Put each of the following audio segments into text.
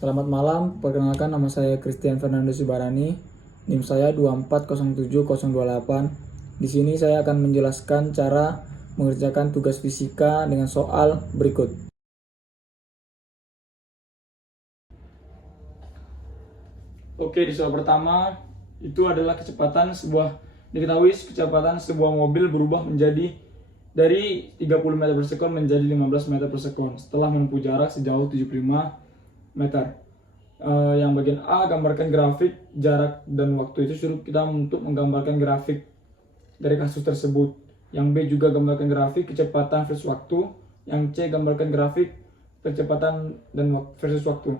Selamat malam, perkenalkan nama saya Christian Fernando Sibarani, NIM saya 2407028. Di sini saya akan menjelaskan cara mengerjakan tugas fisika dengan soal berikut. Oke, di soal pertama itu adalah diketahui kecepatan sebuah mobil berubah menjadi dari 30 meter per sekon menjadi 15 meter per sekon setelah menempuh jarak sejauh 75 meter. Yang bagian A, gambarkan grafik jarak dan waktu. Itu suruh kita untuk menggambarkan grafik dari kasus tersebut. Yang B juga gambarkan grafik kecepatan versus waktu. Yang C gambarkan grafik kecepatan dan versus waktu.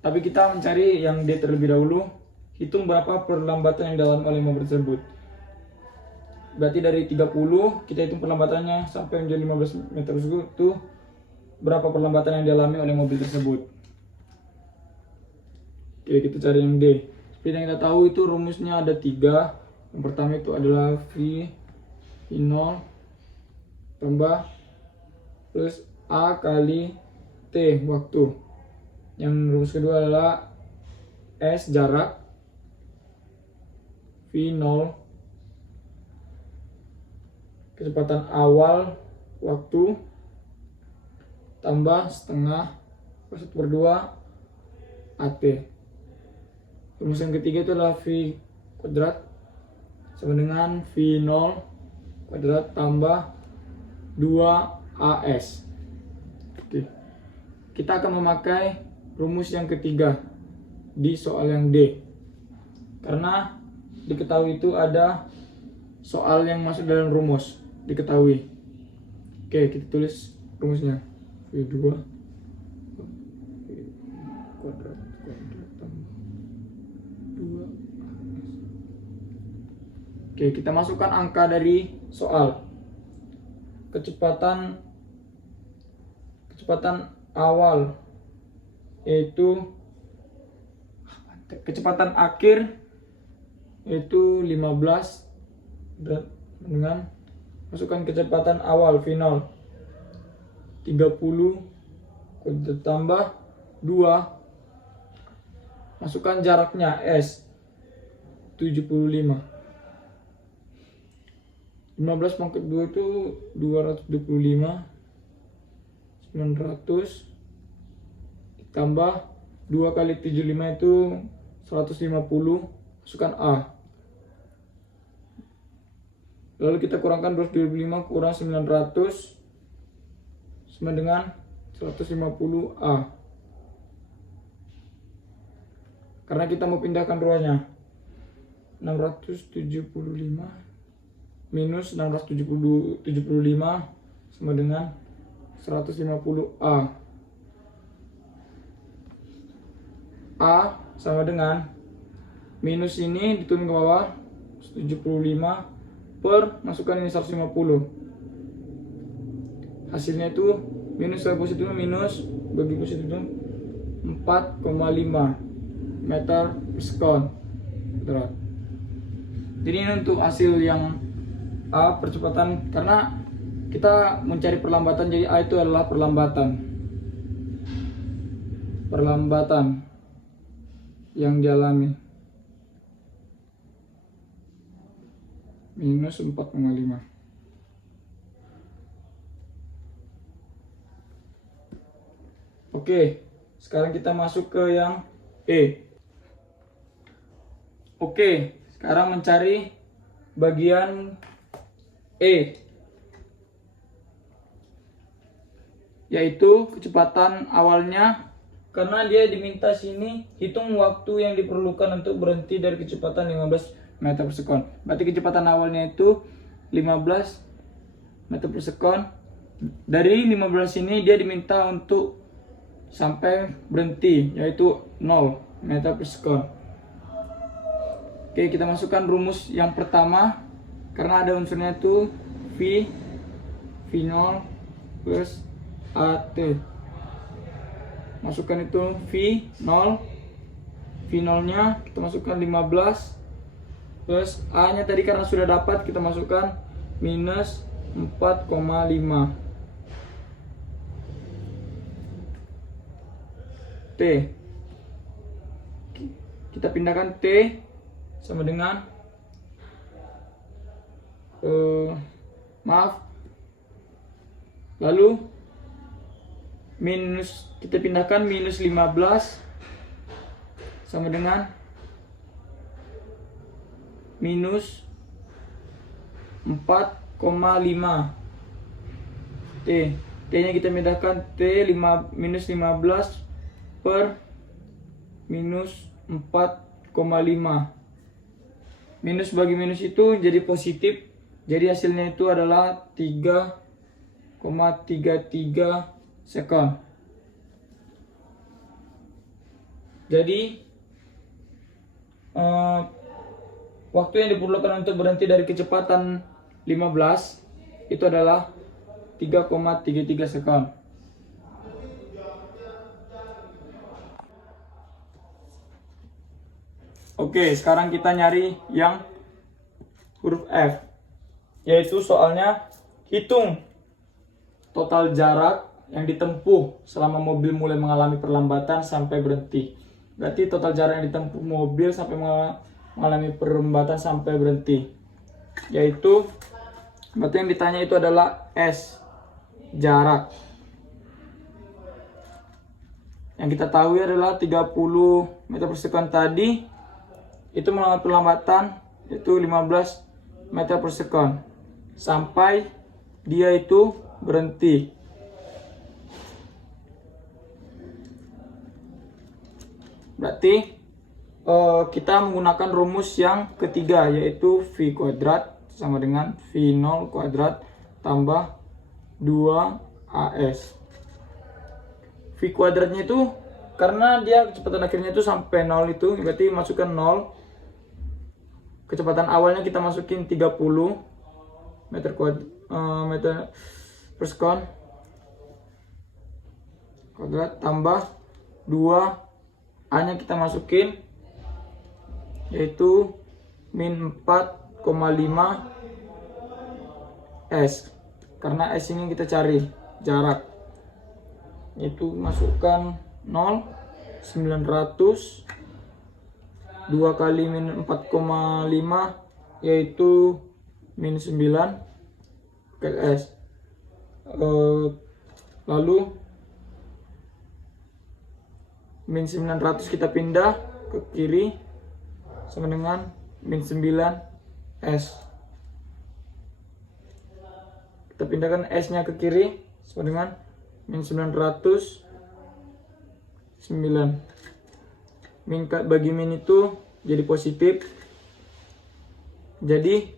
Tapi kita mencari yang D terlebih dahulu. Hitung berapa perlambatan yang dialami oleh mobil tersebut. Berarti dari 30 kita hitung perlambatannya sampai menjadi 15 meter per sekon, itu berapa perlambatan yang dialami oleh mobil tersebut. Oke, kita cari yang D. Seperti yang kita tahu itu rumusnya ada 3. Yang pertama itu adalah V0 tambah plus A kali T waktu. Yang rumus kedua adalah S jarak, V0 kecepatan awal waktu tambah setengah per 1/2 AT. Rumus yang ketiga itu adalah V kuadrat sama dengan V0 kuadrat tambah 2AS. Oke. Kita akan memakai rumus yang ketiga di soal yang D. Karena diketahui itu ada soal yang masuk dalam rumus, diketahui. Oke, kita tulis rumusnya. V2 kuadrat tambah 2. Oke, kita masukkan angka dari soal. Kecepatan awal yaitu kecepatan akhir yaitu 15 dengan masukkan kecepatan awal V0 30 tambah 2, masukkan jaraknya S 75. 15 pangkat 2 itu 225, 900 ditambah 2 kali 75 itu 150, masukkan A. Lalu kita kurangkan 225 kurang 900 sama dengan 150A. Karena kita mau pindahkan ruangnya. 675 minus 675 sama dengan 150A. A sama dengan minus ini diturun ke bawah 75 per masukkan ini 150. Hasilnya itu minus kali positif minus bagi positif itu 4,5 meter per sekon. Jadi ini untuk hasil yang A, percepatan, karena kita mencari perlambatan, jadi A itu adalah perlambatan yang dialami, minus 4,5. Oke, sekarang kita masuk ke yang E. Oke, sekarang mencari bagian E, yaitu kecepatan awalnya. Karena dia diminta sini hitung waktu yang diperlukan untuk berhenti dari kecepatan 15 meter per sekon. Berarti kecepatan awalnya itu 15 meter per sekon. Dari 15 ini dia diminta untuk sampai berhenti, yaitu 0 meter per sekon. Oke, kita masukkan rumus yang pertama. Karena ada unsurnya itu V0 plus AT. Masukkan itu V0 nya kita masukkan 15 plus A nya tadi karena sudah dapat kita masukkan minus 4,5 T. kita pindahkan T sama dengan lalu kita pindahkan minus 15 sama dengan minus 4,5 T. T nya kita pindahkan minus 15 per minus 4,5. Minus bagi minus itu jadi positif, jadi hasilnya itu adalah 3,33 sekon. Jadi waktu yang diperlukan untuk berhenti dari kecepatan 15 itu adalah 3,33 sekon. Oke, sekarang kita nyari yang huruf F, yaitu soalnya hitung total jarak yang ditempuh selama mobil mulai mengalami perlambatan sampai berhenti. Berarti total jarak yang ditempuh mobil sampai mengalami perlambatan sampai berhenti, yaitu berarti yang ditanya itu adalah S, jarak. Yang kita tahu adalah 30 meter per sekon tadi itu mengalami perlambatan itu 15 meter per sekon sampai dia itu berhenti. Berarti kita menggunakan rumus yang ketiga, yaitu V kuadrat sama dengan V0 kuadrat tambah 2AS. V kuadratnya itu karena dia kecepatan akhirnya itu sampai 0 itu, berarti masukkan 0. Kecepatan awalnya kita masukin 30 meter per sekon kuadrat tambah 2 A nya kita masukin yaitu min 4,5 S, karena S ini kita cari jarak, itu masukkan 0, 900 2 kali min 4,5 yaitu min 9 ke S. Lalu min 900 kita pindah ke kiri sama dengan min 9 S. Kita pindahkan S nya ke kiri sama dengan min 900 9. Min bagi min itu jadi positif. Jadi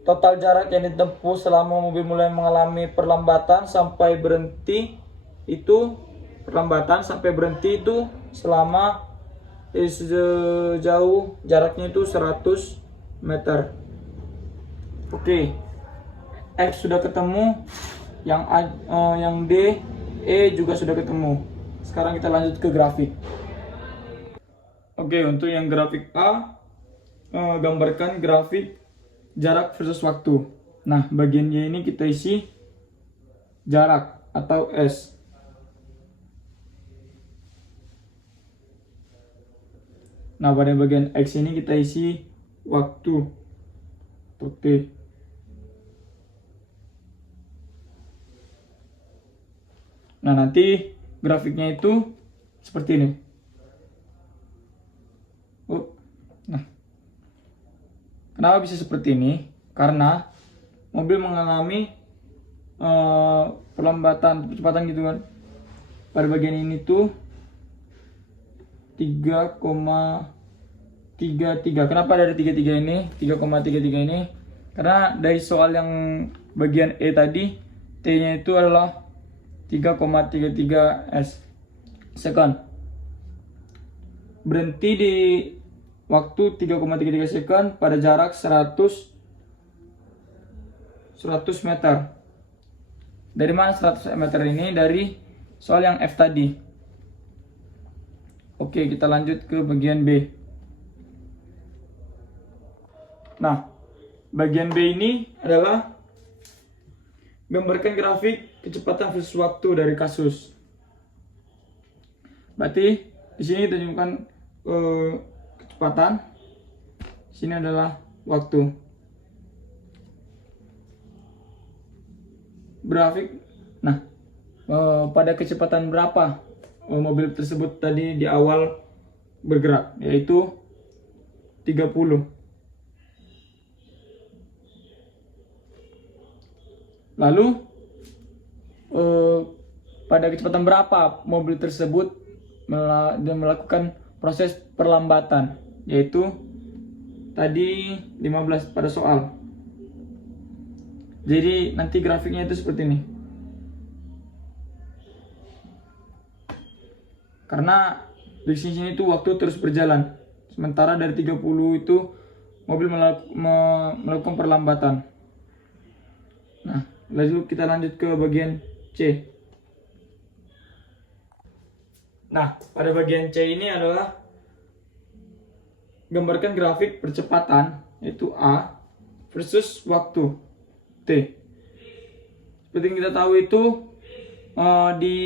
total jarak yang ditempuh selama mobil mulai mengalami perlambatan sampai berhenti itu selama sejauh jaraknya itu 100 meter. Oke, X sudah ketemu, yang D, E juga sudah ketemu. Sekarang kita lanjut ke grafik. Oke, untuk yang grafik A, gambarkan grafik jarak versus waktu. Nah, bagian Y ini kita isi jarak atau S. Nah, pada bagian X ini kita isi waktu atau T. Nah, nanti grafiknya itu seperti ini. Nah, kenapa bisa seperti ini? Karena mobil mengalami percepatan gitu kan. Pada bagian ini tuh 3,33. Kenapa dari 33 ini? 3,33 ini karena dari soal yang bagian E tadi T-nya itu adalah 3,33 sekon. Berhenti di waktu 3,33 sekon pada jarak 100 meter. Dari mana 100 meter ini? Dari soal yang F tadi. Oke, kita lanjut ke bagian B. Nah, bagian B ini adalah gambarkan grafik kecepatan versus waktu dari kasus. Berarti di sini tunjukkan kecepatan, sini adalah waktu. Grafik, nah pada kecepatan berapa mobil tersebut tadi di awal bergerak, yaitu 30. Lalu pada kecepatan berapa mobil tersebut melakukan proses perlambatan, yaitu tadi 15 pada soal. Jadi nanti grafiknya itu seperti ini. Karena di sini itu waktu terus berjalan. Sementara dari 30 itu mobil melakukan perlambatan. Nah, lalu kita lanjut ke bagian C. Nah, pada bagian C ini adalah gambarkan grafik percepatan, yaitu A, versus waktu, T. Seperti yang kita tahu itu di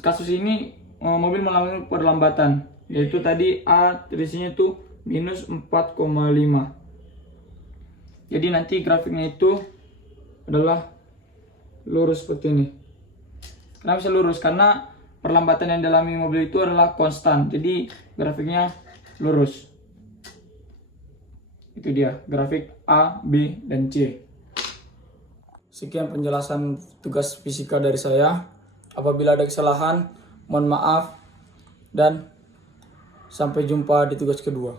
kasus ini mobil mengalami perlambatan, yaitu tadi A tulisnya itu minus 4,5. Jadi nanti grafiknya itu adalah lurus seperti ini. Kenapa bisa lurus? Karena perlambatan yang dialami mobil itu adalah konstan, jadi grafiknya lurus. Itu dia grafik A, B, dan C. Sekian penjelasan tugas fisika dari saya. Apabila ada kesalahan, mohon maaf, dan sampai jumpa di tugas kedua.